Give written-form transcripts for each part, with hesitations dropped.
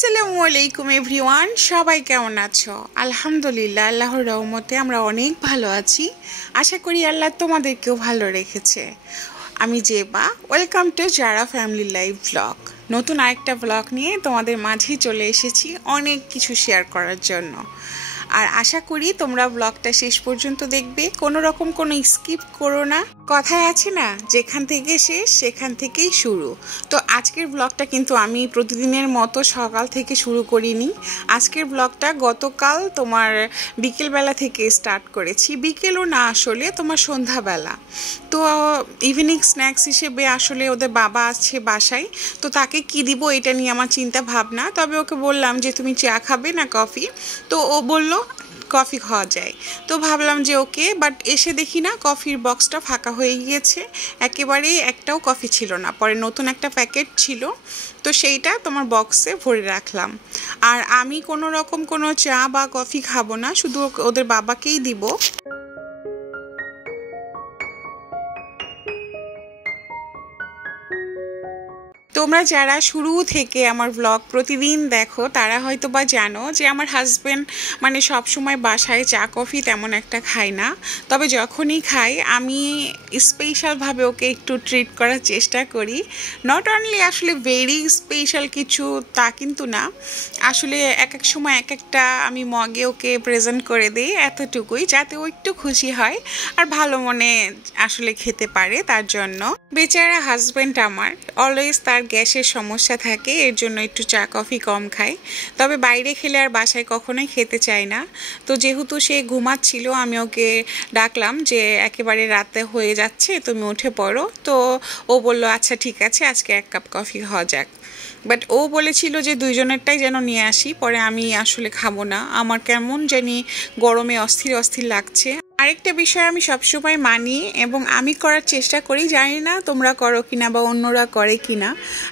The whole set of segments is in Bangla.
আসসালামু আলাইকুম এভরিওয়ান, সবাই কেমন আছো? আলহামদুলিল্লাহ, আল্লাহর রহমতে আমরা অনেক ভালো আছি। আশা করি আল্লাহ তোমাদেরকেও ভালো রেখেছে। আমি Zeba, welcome to Zara family life blog. নতুন আরেকটা ব্লগ নিয়ে তোমাদের মাঝেই চলে এসেছি অনেক কিছু শেয়ার করার জন্য। আর আশা করি তোমরা ব্লগটা শেষ পর্যন্ত দেখবে, কোনো রকম কোনো স্কিপ করো না। কথায় আছে না, যেখান থেকে শেষ সেখান থেকেই শুরু। তো আজকের ব্লগটা কিন্তু আমি প্রতিদিনের মতো সকাল থেকে শুরু করিনি। আজকের ব্লগটা গতকাল তোমার বিকেলবেলা থেকে স্টার্ট করেছি। বিকেলও না, আসলে তোমার সন্ধ্যাবেলা। তো ইভিনিং স্ন্যাক্স হিসেবে আসলে ওদের বাবা আছে বাসায়, তো তাকে কি দিব এটা নিয়ে আমার চিন্তা ভাবনা। তবে ওকে বললাম যে তুমি চা খাবে না কফি, তো ও বলল কফি খাওয়া যায়। তো ভাবলাম যে ওকে, বাট এসে দেখি না কফির বক্সটা ফাঁকা হয়ে গিয়েছে, একেবারেই একটাও কফি ছিল না। পরে নতুন একটা প্যাকেট ছিল, তো সেইটা তোমার বক্সে ভরে রাখলাম। আর আমি কোনো রকম কোনো চা বা কফি খাবো না, শুধু ওদের বাবাকেই দিব। তোমরা যারা শুরু থেকে আমার ব্লগ প্রতিদিন দেখো তারা হয়তো বা জানো যে আমার হাজব্যান্ড মানে সব সময় বাসায় চা কফি তেমন একটা খায় না। তবে যখনই খাই আমি স্পেশালভাবে ওকে একটু ট্রিট করার চেষ্টা করি। নট অনলি আসলে ভেরি স্পেশাল কিছু তা কিন্তু না, আসলে এক এক সময় এক একটা আমি মগে ওকে প্রেজেন্ট করে দিই, এতটুকুই, যাতে ও একটু খুশি হয় আর ভালো মনে আসলে খেতে পারে। তার জন্য বেচারা হাজব্যান্ড আমার অলওয়েজ তার গ্যাসের সমস্যা থাকে, এর জন্য একটু চা কফি কম খায়। তবে বাইরে খেলে আর বাসায় কখনোই খেতে চায় না। তো যেহেতু সে ঘুমাচ্ছিল, আমি ওকে ডাকলাম যে একেবারে রাতে হয়ে যাচ্ছে, তুমি উঠে পড়ো। তো ও বলল আচ্ছা ঠিক আছে, আজকে 1 কাপ কফি খাওয়া যাক। বাট ও বলেছিল যে দুইজনেরটাই যেন নিয়ে আসি। পরে আমি আসলে খাবো না, আমার কেমন জানি গরমে অস্থির অস্থির লাগছে। আরেকটা বিষয় আমি সবসময় মানি এবং আমি করার চেষ্টা করি, জানি না তোমরা করো কিনা বা অন্যরা করে কিনা,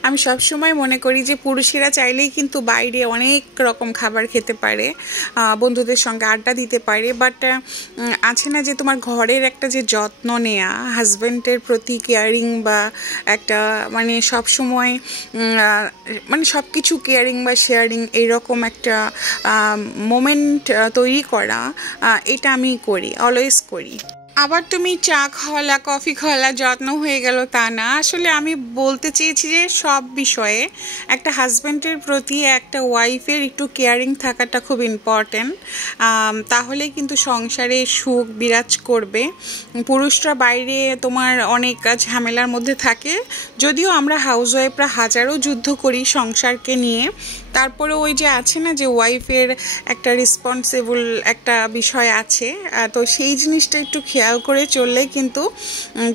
আমি সবসময় মনে করি যে পুরুষেরা চাইলেই কিন্তু বাইরে অনেক রকম খাবার খেতে পারে, বন্ধুদের সঙ্গে আড্ডা দিতে পারে, বাট আছে না যে তোমার ঘরের একটা যে যত্ন নেয়া, হাজব্যান্ডের প্রতি কেয়ারিং বা একটা মানে সবসময় মানে সব কিছু কেয়ারিং বা শেয়ারিং এইরকম একটা মোমেন্ট তৈরি করা, এটা আমি করি, অলওয়েজ করি। আবার তুমি চা খাওয়ালা কফি খাওয়ালা যত্ন হয়ে গেল তা না, আসলে আমি বলতে চেয়েছি যে সব বিষয়ে একটা হাজব্যান্ডের প্রতি একটা ওয়াইফের একটু কেয়ারিং থাকাটা খুব ইম্পর্ট্যান্ট, তাহলে কিন্তু সংসারে সুখ বিরাজ করবে। পুরুষরা বাইরে তোমার অনেক ঝামেলার মধ্যে থাকে, যদিও আমরা হাউসওয়াইফরা হাজারো যুদ্ধ করি সংসারকে নিয়ে, তারপরে ওই যে আছে না যে ওয়াইফের একটা রেসপন্সিবল একটা বিষয় আছে, তো সেই জিনিসটা একটু খেয়াল করে চললে কিন্তু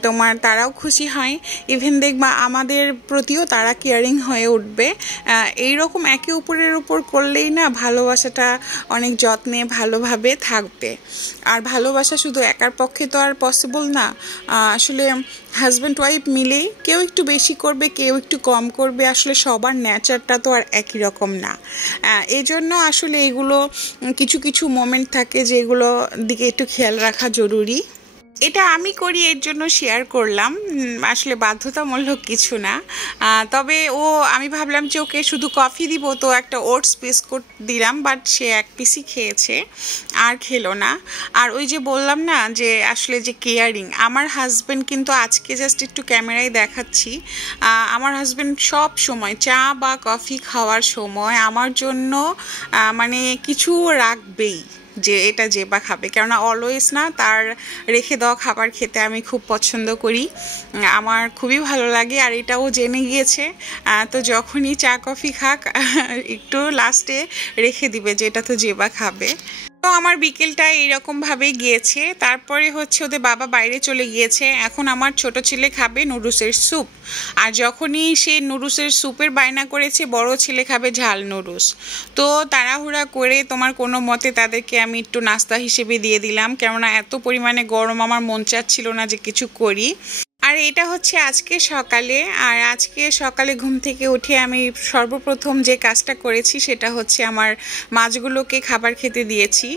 তোমার তারাও খুশি হয়, ইভেন দেখবা আমাদের প্রতিও তারা কেয়ারিং হয়ে উঠবে। এইরকম একে অপরের উপর করলেই না ভালোবাসাটা অনেক যত্নে ভালোভাবে থাকবে। আর ভালোবাসা শুধু একার পক্ষে তো আর পসিবল না, আসলে হাজব্যান্ড ওয়াইফ মিলেই কেউ একটু বেশি করবে কেউ একটু কম করবে, আসলে সবার নেচারটা তো আর একই রকম না। এই জন্য আসলে এগুলো কিছু কিছু মোমেন্ট থাকে যেগুলো দিকে একটু খেয়াল রাখা জরুরি। এটা আমি করি, এর জন্য শেয়ার করলাম, আসলে বাধ্যতামূলক কিছু না। তবে আমি ভাবলাম যে ওকে শুধু কফি দিব, তো একটা ওটস বিস্কুট দিলাম, বাট সে 1 পিসই খেয়েছে, আর খেলো না। আর ওই যে বললাম না যে আসলে যে কেয়ারিং, আমার হাজব্যান্ড কিন্তু আজকে জাস্ট একটু ক্যামেরায় দেখাচ্ছি, আমার হাজব্যান্ড সব সময় চা বা কফি খাওয়ার সময় আমার জন্য মানে কিছু রাখবেই, যে এটা যে বা খাবে, কেননা অলওয়েজ না তার রেখে দেওয়া খাবার খেতে আমি খুব পছন্দ করি, আমার খুবই ভালো লাগে। আর এটাও জেনে গিয়েছে, তো যখনই চা কফি খাক একটু লাস্টে রেখে দিবে যে এটা তো যে বা খাবে। তো আমার বিকেলটা এইরকমভাবেই গিয়েছে। তারপরে হচ্ছে ওদের বাবা বাইরে চলে গিয়েছে, এখন আমার ছোট ছেলে খাবে নুডলসের স্যুপ, আর যখনই সে নুডলসের স্যুপের বায়না করেছে বড় ছেলে খাবে ঝাল নুডলস। তো তাড়াহুড়া করে তোমার কোনো মতে তাদেরকে আমি একটু নাস্তা হিসেবে দিয়ে দিলাম, কেননা এত পরিমাণে গরম আমার মন চাচ্ছিল না যে কিছু করি। আর আর এটা হচ্ছে আজকে সকালে। আর আজকে সকালে ঘুম থেকে উঠে আমি সর্বপ্রথম যে কাজটা করেছি সেটা হচ্ছে আমার মাছগুলোকে খাবার খেতে দিয়েছি।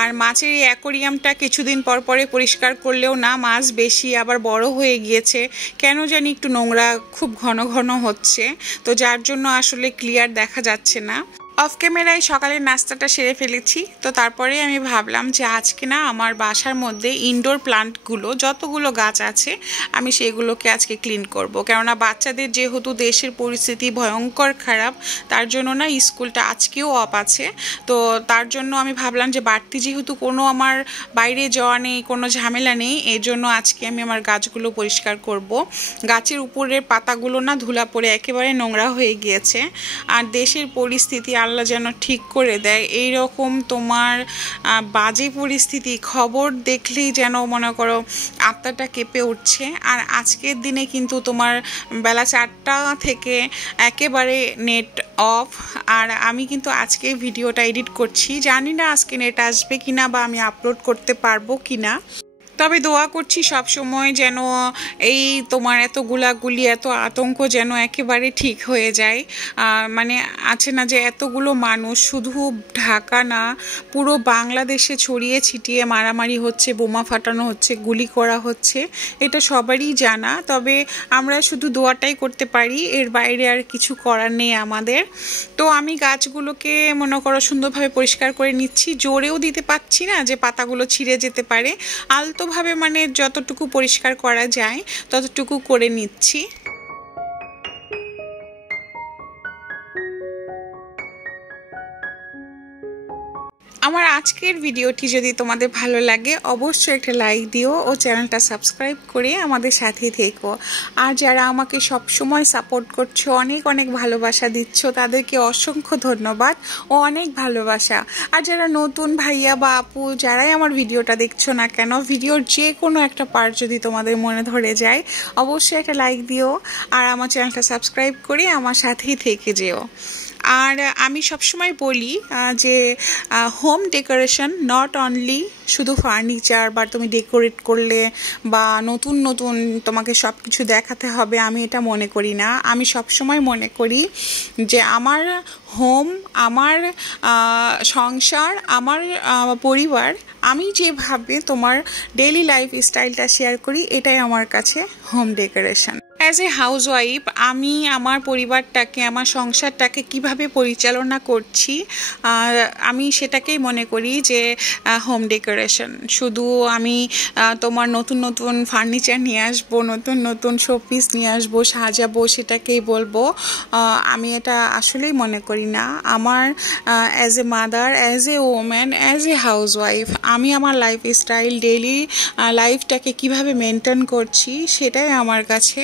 আর মাছের এই অ্যাকোরিয়ামটা কিছুদিন পর পরে পরিষ্কার করলেও না মাছ বেশি আবার বড় হয়ে গিয়েছে, কেন জানি একটু নোংরা খুব ঘন ঘন হচ্ছে, তো যার জন্য আসলে ক্লিয়ার দেখা যাচ্ছে না। অফ ক্যামেরায় সকালের নাস্তাটা সেরে ফেলেছি, তো তারপরে আমি ভাবলাম যে আজকে না আমার বাসার মধ্যে ইনডোর প্লান্টগুলো যতগুলো গাছ আছে আমি সেগুলোকে আজকে ক্লিন করব। কেননা বাচ্চাদের যেহেতু দেশের পরিস্থিতি ভয়ঙ্কর খারাপ, তার জন্য না স্কুলটা আজকেও অফ আছে। তো তার জন্য আমি ভাবলাম যে বাড়তি যেহেতু কোনো আমার বাইরে যাওয়া নেই, কোনো ঝামেলা নেই, এই জন্য আজকে আমি আমার গাছগুলো পরিষ্কার করব। গাছের উপরের পাতাগুলো না ধুলা পড়ে একেবারে নোংরা হয়ে গিয়েছে। আর দেশের পরিস্থিতি আল্লাহ যেন ঠিক করে দেয়। এই রকম তোমার বাজে পরিস্থিতি খবর দেখলেই যেন মনে করো আত্মাটা কেঁপে উঠছে। আর আজকের দিনে কিন্তু তোমার বেলা 4টা থেকে একেবারে নেট অফ। আর আমি কিন্তু আজকে ভিডিওটা এডিট করছি, জানি না আজকে নেট আসবে কিনা বা আমি আপলোড করতে পারবো কিনা, তবে দোয়া করছি সব সময় যেন এই তোমার এত গুলাগুলি এত আতঙ্ক যেন একেবারে ঠিক হয়ে যায়। মানে আছে না যে এতগুলো মানুষ শুধু ঢাকা না পুরো বাংলাদেশে ছড়িয়ে ছিটিয়ে মারামারি হচ্ছে, বোমা ফাটানো হচ্ছে, গুলি করা হচ্ছে, এটা সবারই জানা। তবে আমরা শুধু দোয়াটাই করতে পারি, এর বাইরে আর কিছু করার নেই আমাদের। তো আমি গাছগুলোকে মনে করো সুন্দরভাবে পরিষ্কার করে নিচ্ছি, জোরেও দিতে পারছি না যে পাতাগুলো ছিঁড়ে যেতে পারে, আলতোভাবে মানে যতটুকু পরিষ্কার করা যায় ততটুকু করে নিচ্ছি। আমার আজকের ভিডিওটি যদি তোমাদের ভালো লাগে অবশ্যই একটা লাইক দিও ও চ্যানেলটা সাবস্ক্রাইব করে আমাদের সাথে থেকো। আর যারা আমাকে সব সময় সাপোর্ট করছো, অনেক অনেক ভালোবাসা দিচ্ছ, তাদেরকে অসংখ্য ধন্যবাদ ও অনেক ভালোবাসা। আর যারা নতুন ভাইয়া বা আপু যারাই আমার ভিডিওটা দেখছো না কেন, ভিডিওর যে কোনো একটা পার্ট যদি তোমাদের মনে ধরে যায় অবশ্যই একটা লাইক দিও আর আমার চ্যানেলটা সাবস্ক্রাইব করে আমার সাথেই থেকে যেও। আর আমি সবসময় বলি যে হোম ডেকোরেশন নট অনলি শুধু ফার্নিচার বা তুমি ডেকোরেট করলে বা নতুন নতুন তোমাকে সব কিছু দেখাতে হবে, আমি এটা মনে করি না। আমি সবসময় মনে করি যে আমার হোম, আমার সংসার, আমার পরিবার, আমি যেভাবে তোমার ডেইলি লাইফ স্টাইলটা শেয়ার করি এটাই আমার কাছে home decoration. As a housewife আমি আমার পরিবারটাকে, আমার সংসারটাকে কিভাবে পরিচালনা করছি আমি সেটাকেই মনে করি যে হোম ডেকোরেশন। শুধু আমি তোমার নতুন নতুন ফার্নিচার নিয়ে আসবো, নতুন নতুন শোপিস নিয়ে আসবো, সাজাবো, সেটাকেই বলবো, আমি এটা আসলেই মনে করি না। আমার as a mother, as a woman, as a housewife আমি আমার লাইফ স্টাইল, ডেইলি লাইফটাকে কিভাবে মেনটেন করছি সেটাই আমার কাছে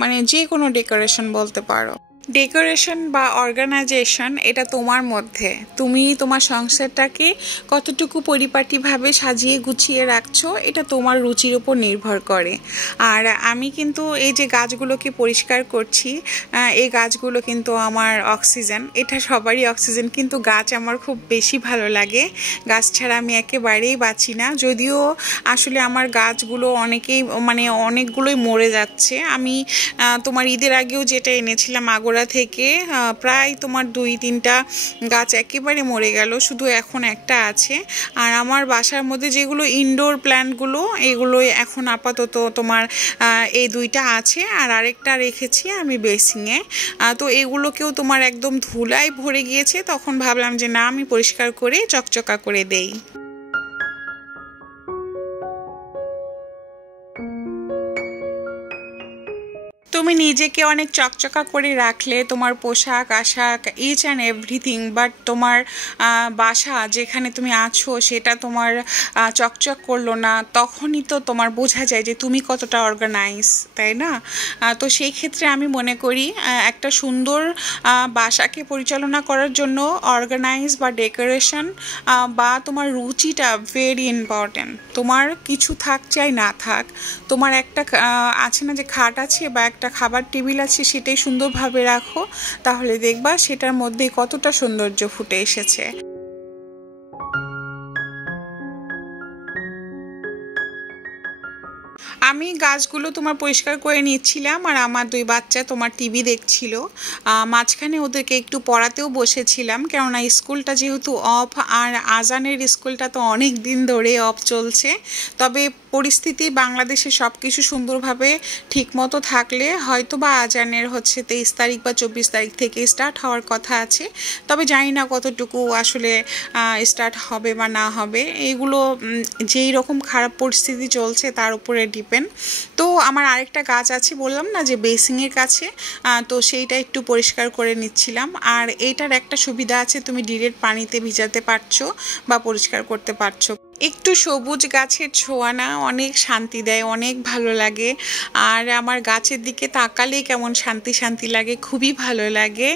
মানে যে কোনো ডেকোরেশন বলতে পারো। ডেকোরেশন বা অর্গানাইজেশন এটা তোমার মধ্যে, তুমি তোমার সংসারটাকে কতটুকু পরিপাটিভাবে সাজিয়ে গুছিয়ে রাখছো এটা তোমার রুচির উপর নির্ভর করে। আর আমি কিন্তু এই যে গাছগুলোকে পরিষ্কার করছি, এই গাছগুলো কিন্তু আমার অক্সিজেন, এটা সবারই অক্সিজেন, কিন্তু গাছ আমার খুব বেশি ভালো লাগে। গাছ ছাড়া আমি একেবারেই বাঁচি না। যদিও আসলে আমার গাছগুলো মানে অনেকগুলোই মরে যাচ্ছে। আমি তোমার ঈদের আগেও যেটা এনেছিলাম আগোড়া থেকে, প্রায় তোমার 2-3টা গাছ একেবারে মরে গেল, শুধু এখন একটা আছে। আর আমার বাসার মধ্যে যেগুলো ইনডোর প্ল্যান্টগুলো এগুলো এখন আপাতত তোমার এই 2টা আছে, আর আরেকটা রেখেছি আমি বেসিংয়ে। তো এগুলোকেও তোমার একদম ধুলায় ভরে গিয়েছে, তখন ভাবলাম যে না আমি পরিষ্কার করে চকচকা করে দেই। তুমি নিজেকে অনেক চকচকা করে রাখলে তোমার পোশাক আশাক ইচ অ্যান্ড এভরিথিং, বাট তোমার বাসা যেখানে তুমি আছো সেটা তোমার চকচক করলো না, তখনই তো তোমার বোঝা যায় যে তুমি কতটা অর্গানাইজ, তাই না? তো সেই ক্ষেত্রে আমি মনে করি একটা সুন্দর বাসাকে পরিচালনা করার জন্য অর্গানাইজ বা ডেকোরেশন বা তোমার রুচিটা ভেরি ইম্পর্ট্যান্ট। তোমার কিছু থাক চাই না থাক, তোমার একটা আছে না যে খাট আছে বা একটা খাবার টেবিল আছে, সেটাই সুন্দরভাবে রাখো, তাহলে দেখবা সেটার মধ্যে কতটা সৌন্দর্য ফুটে এসেছে। আমি গাছগুলো তোমার পরিষ্কার করে নিচ্ছিলাম আর আমার দুই বাচ্চা তোমার টিভি দেখছিল। মাঝখানে ওদেরকে একটু পড়াতেও বসেছিলাম, কেননা স্কুলটা যেহেতু অফ আর আজানের স্কুলটা তো অনেক দিন ধরে অফ চলছে। তবে পরিস্থিতি বাংলাদেশে সব কিছু সুন্দরভাবে ঠিকমতো থাকলে হয়তো বা আজানের 23 তারিখ বা 24 তারিখ থেকে স্টার্ট হওয়ার কথা আছে। তবে জানি না কতটুকু আসলে স্টার্ট হবে বা না হবে, এইগুলো যেই রকম খারাপ পরিস্থিতি চলছে তার উপরে ডিপেন্ড। তো আমার আরেকটা গাছ আছে, বললাম না যে বেসিংয়ের কাছে, তো সেইটা একটু পরিষ্কার করে নিচ্ছিলাম। আর এইটার একটা সুবিধা আছে, তুমি ডিরেক্ট পানিতে ভিজাতে পারছো বা পরিষ্কার করতে পারছো। একটু সবুজ গাছের ছোঁয়া না অনেক শান্তি দেয়, অনেক ভালো লাগে। আর আমার গাছের দিকে তাকালেই কেমন শান্তি শান্তি লাগে, খুবই ভালো লাগে।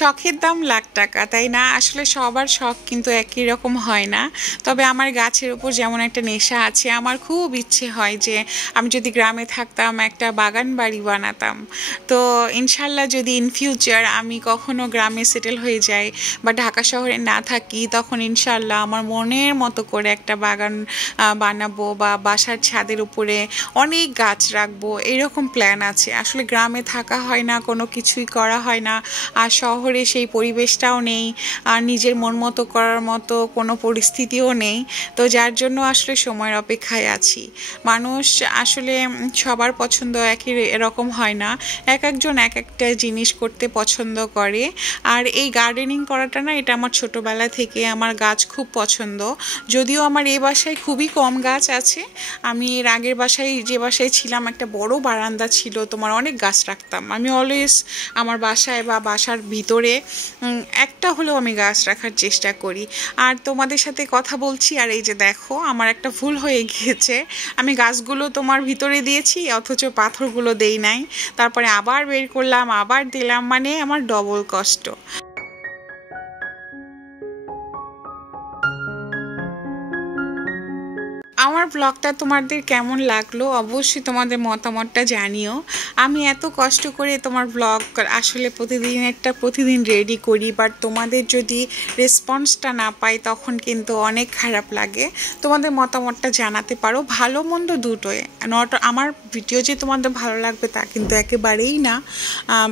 শখের দাম লাখ টাকা, তাই না? আসলে সবার শখ কিন্তু একই রকম হয় না। তবে আমার গাছের উপর যেমন একটা নেশা আছে, আমার খুব ইচ্ছে হয় যে আমি যদি গ্রামে থাকতাম একটা বাগান বাড়ি বানাতাম। তো ইনশাল্লাহ যদি ইন ফিউচার আমি কখনো গ্রামে সেটেল হয়ে যাই বা ঢাকা শহরে না থাকি, তখন ইনশাল্লাহ আমার মনের মতো করে একটা বাগান বানাবো বা বাসার ছাদের উপরে অনেক গাছ রাখবো, এরকম প্ল্যান আছে। আসলে গ্রামে থাকা হয় না, কোনো কিছুই করা হয় না, আর শহরে সেই পরিবেশটাও নেই, আর নিজের মন মতো করার মতো কোনো পরিস্থিতিও নেই। তো যার জন্য আসলে সময়ের অপেক্ষায় আছি। মানুষ আসলে সবার পছন্দ একই এরকম হয় না, এক একজন এক একটা জিনিস করতে পছন্দ করে। আর এই গার্ডেনিং করাটা না, এটা আমার ছোটোবেলা থেকে আমার গাছ খুব পছন্দ। যদিও আমার এই বাসায় খুবই কম গাছ আছে। আমি এর আগের বাসায় যে বাসায় ছিলাম একটা বড় বারান্দা ছিল, তোমার অনেক গাছ রাখতাম। আমি অলওয়েজ আমার বাসায় বা বাসার ভিতরে একটা হলেও আমি গাছ রাখার চেষ্টা করি। আর তোমাদের সাথে কথা বলছি আর এই যে দেখো আমার একটা ভুল হয়ে গিয়েছে, আমি গাছগুলো তোমার ভিতরে দিয়েছি অথচ পাথরগুলো দেই নাই, তারপরে আবার বের করলাম আবার দিলাম, মানে আমার ডবল কষ্ট। আমার ব্লগটা তোমাদের কেমন লাগলো অবশ্যই তোমাদের মতামতটা জানিও। আমি এত কষ্ট করে তোমার ব্লগ আসলে প্রতিদিন রেডি করি, বাট তোমাদের যদি রেসপন্সটা না পাই তখন কিন্তু অনেক খারাপ লাগে। তোমাদের মতামতটা জানাতে পারো, ভালো মন্দ দুটোই। নট আমার ভিডিও যে তোমাদের ভালো লাগবে তা কিন্তু একেবারেই না,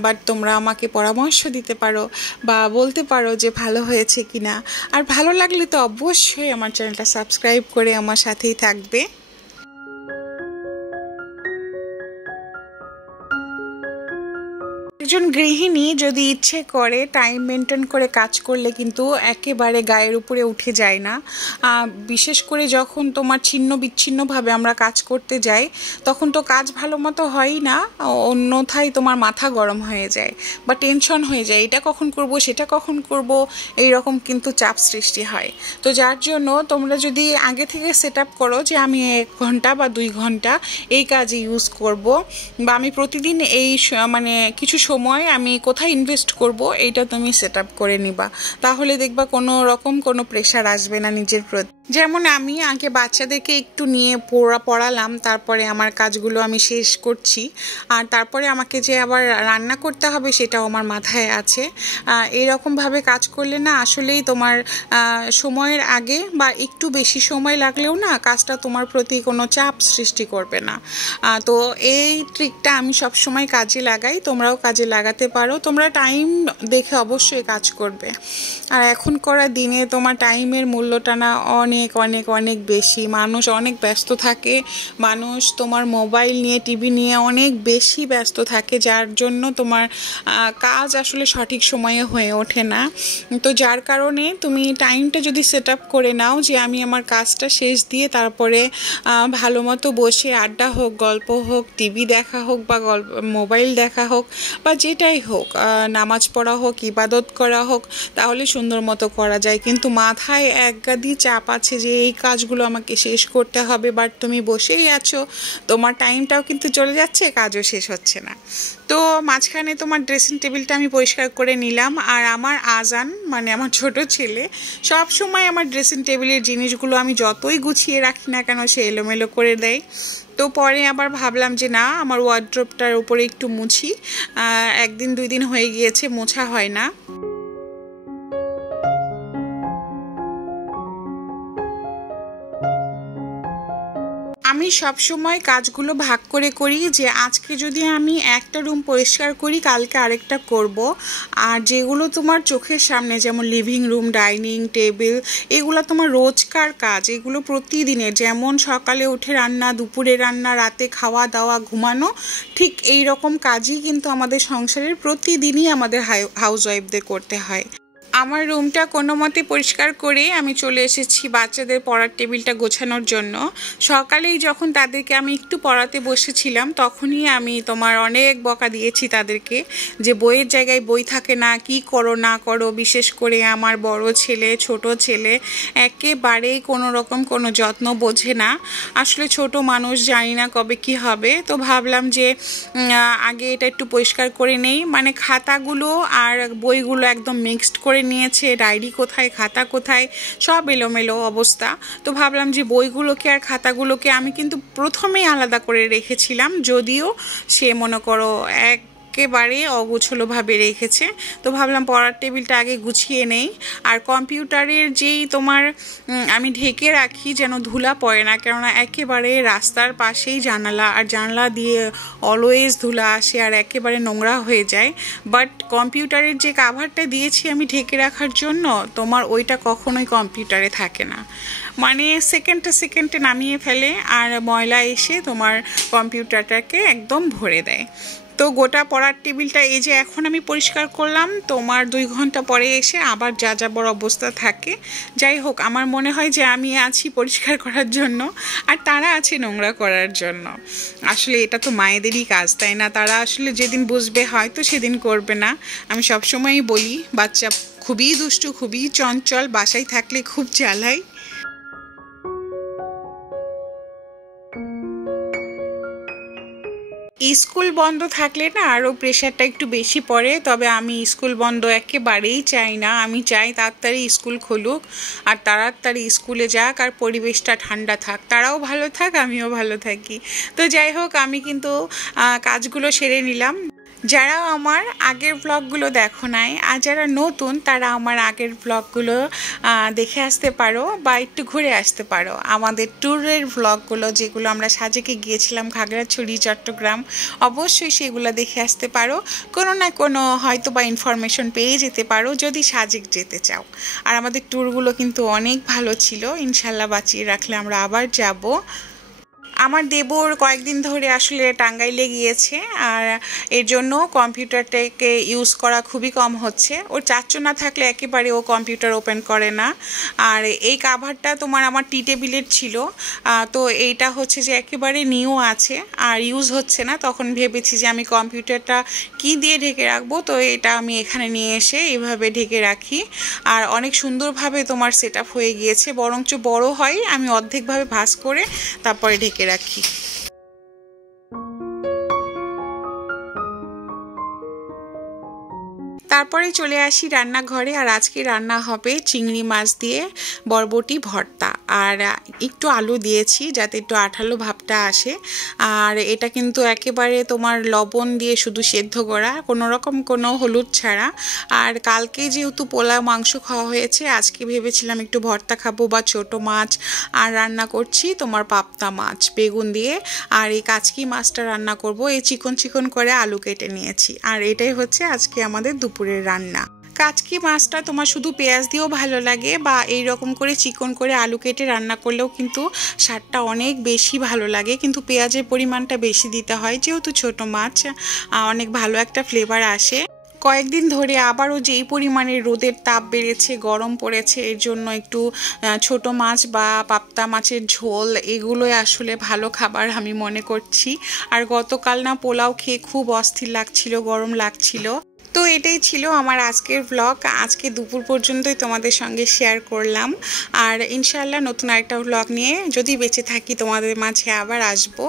বাট তোমরা আমাকে পরামর্শ দিতে পারো বা বলতে পারো যে ভালো হয়েছে কিনা। আর ভালো লাগলে তো অবশ্যই আমার চ্যানেলটা সাবস্ক্রাইব করে আমার সাথেই থাকবে। একজন গৃহিণী যদি ইচ্ছে করে টাইম মেনটেন করে কাজ করলে কিন্তু একেবারে গায়ের উপরে উঠে যায় না। বিশেষ করে যখন তোমার ছিন্ন বিচ্ছিন্নভাবে আমরা কাজ করতে যাই তখন তো কাজ ভালো মতো হয়ই না, অন্যথায় তোমার মাথা গরম হয়ে যায় বা টেনশন হয়ে যায়, এটা কখন করব সেটা কখন করব, এই রকম কিন্তু চাপ সৃষ্টি হয়। তো যার জন্য তোমরা যদি আগে থেকে সেট আপ করো যে আমি 1 ঘন্টা বা 2 ঘন্টা এই কাজে ইউজ করব, বা আমি প্রতিদিন এই মানে কিছু সময় আমি কোথায় ইনভেস্ট করব, এইটা তুমি সেট আপ করে নিবা, তাহলে দেখবা কোনো রকম কোনো প্রেশার আসবে না নিজের প্রতি। যেমন আমি আগে বাচ্চাদেরকে একটু নিয়ে পড়ালাম, তারপরে আমার কাজগুলো আমি শেষ করছি, আর তারপরে আমাকে যে আবার রান্না করতে হবে সেটাও আমার মাথায় আছে। এইরকমভাবে কাজ করলে না আসলেই তোমার সময়ের আগে বা একটু বেশি সময় লাগলেও না কাজটা তোমার প্রতি কোনো চাপ সৃষ্টি করবে না। তো এই ট্রিকটা আমি সব সময় কাজে লাগাই, তোমরাও কাজে লাগাতে পারো। তোমরা টাইম দেখে অবশ্যই কাজ করবে। আর এখন করা দিনে তোমার টাইমের মূল্যটা না অনেক অনেক অনেক বেশি। মানুষ অনেক ব্যস্ত থাকে, মানুষ তোমার মোবাইল নিয়ে টিভি নিয়ে অনেক বেশি ব্যস্ত থাকে, যার জন্য তোমার কাজ আসলে সঠিক সময়ে হয়ে ওঠে না। তো যার কারণে তুমি টাইমটা যদি সেট আপ করে নাও যে আমি আমার কাজটা শেষ দিয়ে তারপরে ভালো মতো বসে আড্ডা হোক, গল্প হোক, টিভি দেখা হোক বা মোবাইল দেখা হোক বা যেটাই হোক, নামাজ পড়া হোক, ইবাদত করা হোক, তাহলে সুন্দর মতো করা যায়। কিন্তু মাথায় একগাদি চাপ আছে যে এই কাজগুলো আমাকে শেষ করতে হবে, বাট তুমি বসেই আছো, তোমার টাইমটাও কিন্তু চলে যাচ্ছে, কাজও শেষ হচ্ছে না। তো মাঝখানে তোমার ড্রেসিং টেবিলটা আমি পরিষ্কার করে নিলাম। আর আমার আজান মানে আমার ছোট ছেলে সব সময় আমার ড্রেসিং টেবিলের জিনিসগুলো আমি যতই গুছিয়ে রাখি না কেন সে এলোমেলো করে দেয়। তো পরে আবার ভাবলাম যে না, আমার ওয়ার্ড্রোবটার উপরে একটু মুছি, 1 দিন 2 দিন হয়ে গিয়েছে মোছা হয় না। আমি আমি সব সময় কাজগুলো ভাগ করে করি, যে আজকে যদি আমি একটা রুম পরিষ্কার করি কালকে আরেকটা করব। আর যেগুলো তোমার চোখের সামনে, যেমন লিভিং রুম, ডাইনিং টেবিল, এগুলো তোমার রোজকার কাজ, এগুলো প্রতিদিনের, যেমন সকালে উঠে রান্না, দুপুরে রান্না, রাতে খাওয়া দাওয়া, ঘুমানো, ঠিক এই রকম কাজই কিন্তু আমাদের সংসারের প্রতিদিনই আমাদের হাউসওয়াইফদের করতে হয়। আমার রুমটা কোনো মতে পরিষ্কার করে আমি চলে এসেছি বাচ্চাদের পড়ার টেবিলটা গোছানোর জন্য। সকালেই যখন তাদেরকে আমি একটু পড়াতে বসেছিলাম তখনই আমি তোমার অনেক বকা দিয়েছি তাদেরকে, যে বইয়ের জায়গায় বই থাকে না, কি করো না করো। বিশেষ করে আমার বড় ছেলে, ছোট ছেলে একেবারেই কোনো রকম কোনো যত্ন বোঝে না। আসলে ছোট মানুষ, জানি না কবে কি হবে। তো ভাবলাম যে আগে এটা একটু পরিষ্কার করে নেই। মানে খাতাগুলো আর বইগুলো একদম মিক্সড করে নিয়েছে, ডায়েরি কোথায়, খাতা কোথায়, সব এলোমেলো অবস্থা। তো ভাবলাম যে বইগুলোকে আর খাতাগুলোকে আমি কিন্তু প্রথমেই আলাদা করে রেখেছিলাম, যদিও সে মনে করো একেবারে অগোছলোভাবে রেখেছে। তো ভাবলাম পড়ার টেবিলটা আগে গুছিয়ে নেই। আর কম্পিউটারের যেই তোমার আমি ঢেকে রাখি যেন ধুলা পড়ে না, কেননা একেবারে রাস্তার পাশেই জানালা, আর জানলা দিয়ে অলওয়েজ ধুলা আসে আর একেবারে নোংরা হয়ে যায়। বাট কম্পিউটারের যে কাভারটা দিয়েছি আমি ঢেকে রাখার জন্য, তোমার ওইটা কখনোই কম্পিউটারে থাকে না। মানে সেকেন্ডে নামিয়ে ফেলে আর ময়লা এসে তোমার কম্পিউটারটাকে একদম ভরে দেয়। তো গোটা পড়ার টেবিলটা এই যে এখন আমি পরিষ্কার করলাম, তোমার 2 ঘন্টা পরে এসে আবার যা যাবর অবস্থা থাকে। যাই হোক, আমার মনে হয় যে আমি আছি পরিষ্কার করার জন্য আর তারা আছে নোংরা করার জন্য। আসলে এটা তো মায়েদেরই কাজ, তাই না? তারা আসলে যেদিন বুঝবে হয়তো সেদিন করবে না। আমি সবসময়ই বলি বাচ্চা খুবই দুষ্টু, খুবই চঞ্চল, বাসায় থাকলে খুব জ্বালায়। স্কুল বন্ধ থাকলে না আরও প্রেশারটা একটু বেশি পড়ে। তবে আমি স্কুল বন্ধ একেবারেই চাই না। আমি চাই তাড়াতাড়ি স্কুল খুলুক আর তাড়াতাড়ি স্কুলে যাক আর পরিবেশটা ঠান্ডা থাক, তারাও ভালো থাক, আমিও ভালো থাকি। তো যাই হোক, আমি কিন্তু কাজগুলো সেরে নিলাম। যারা আমার আগের ব্লগগুলো দেখো নাই আর যারা নতুন, তারা আমার আগের ব্লগগুলো দেখে আসতে পারো বা একটু ঘুরে আসতে পারো। আমাদের ট্যুরের ব্লগগুলো, যেগুলো আমরা সাজেকে গিয়েছিলাম, খাগড়াছড়ি, চট্টগ্রাম, অবশ্যই সেগুলো দেখে আসতে পারো। কোনো না কোনো হয়তো বা ইনফরমেশন পেয়ে যেতে পারো যদি সাজেক যেতে চাও। আর আমাদের ট্যুরগুলো কিন্তু অনেক ভালো ছিল, ইনশাল্লাহ বাঁচিয়ে রাখলে আমরা আবার যাব। আমার দেবর কয়েকদিন ধরে আসলে টাঙ্গাইলে গিয়েছে, আর এর জন্য কম্পিউটারটাকে ইউজ করা খুবই কম হচ্ছে। ওর চাচ্চু না থাকলে একেবারে ও কম্পিউটার ওপেন করে না। আর এই কাভারটা তোমার আমার টি টেবিলের ছিল, তো এইটা হচ্ছে যে একেবারে নিউ আছে আর ইউজ হচ্ছে না। তখন ভেবেছি যে আমি কম্পিউটারটা কি দিয়ে ঢেকে রাখবো, তো এটা আমি এখানে নিয়ে এসে এইভাবে ঢেকে রাখি। আর অনেক সুন্দরভাবে তোমার সেট আপ হয়ে গিয়েছে, বরঞ্চ বড় হয়। আমি অর্ধেকভাবে ভাঁজ করে তারপরে ঢেকে রাখি। তারপরে চলে আসি রান্নাঘরে, আর আজকে রান্না হবে চিংড়ি মাছ দিয়ে বরবটি ভর্তা, আর একটু আলু দিয়েছি যাতে একটু আঠালো ভাবটা আসে। আর এটা কিন্তু একেবারে তোমার লবণ দিয়ে শুধু সেদ্ধ করা, কোনো রকম কোনো হলুদ ছাড়া। আর কালকে যেহেতু পোলাও মাংস খাওয়া হয়েছে, আজকে ভেবেছিলাম একটু ভর্তা খাবো বা ছোট মাছ। আর রান্না করছি তোমার পাবদা মাছ বেগুন দিয়ে, আর এই কাচকি মাছটা রান্না করব। এই চিকন চিকন করে আলু কেটে নিয়েছি, আর এটাই হচ্ছে আজকে আমাদের দুপুরের রান্না। কাচকি মাছটা তোমার শুধু পেঁয়াজ দিয়েও ভালো লাগে, বা এই রকম করে চিকন করে আলু কেটে রান্না করলেও কিন্তু স্বাদটা অনেক বেশি ভালো লাগে। কিন্তু পেঁয়াজের পরিমাণটা বেশি দিতে হয়, যেহেতু ছোট মাছ অনেক ভালো একটা ফ্লেভার আসে। কয়েকদিন ধরে আবারও যেই পরিমাণে রোদের তাপ বেড়েছে, গরম পড়েছে, এর জন্য একটু ছোট মাছ বা পাবদা মাছের ঝোল এগুলোই আসলে ভালো খাবার আমি মনে করছি। আর গতকাল না পোলাও খেয়ে খুব অস্থির লাগছিল, গরম লাগছিল। তো এটাই ছিল আমার আজকের ব্লগ। আজকে দুপুর পর্যন্তই তোমাদের সঙ্গে শেয়ার করলাম, আর ইনশাআল্লাহ নতুন আরেকটা ব্লগ নিয়ে যদি বেঁচে থাকি তোমাদের মাঝে আবার আসবো।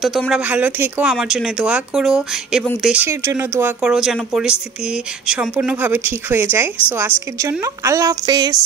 তো তোমরা ভালো থেকো, আমার জন্য দোয়া করো এবং দেশের জন্য দোয়া করো যেন পরিস্থিতি সম্পূর্ণভাবে ঠিক হয়ে যায়। সো আজকের জন্য আল্লাহ হাফেজ।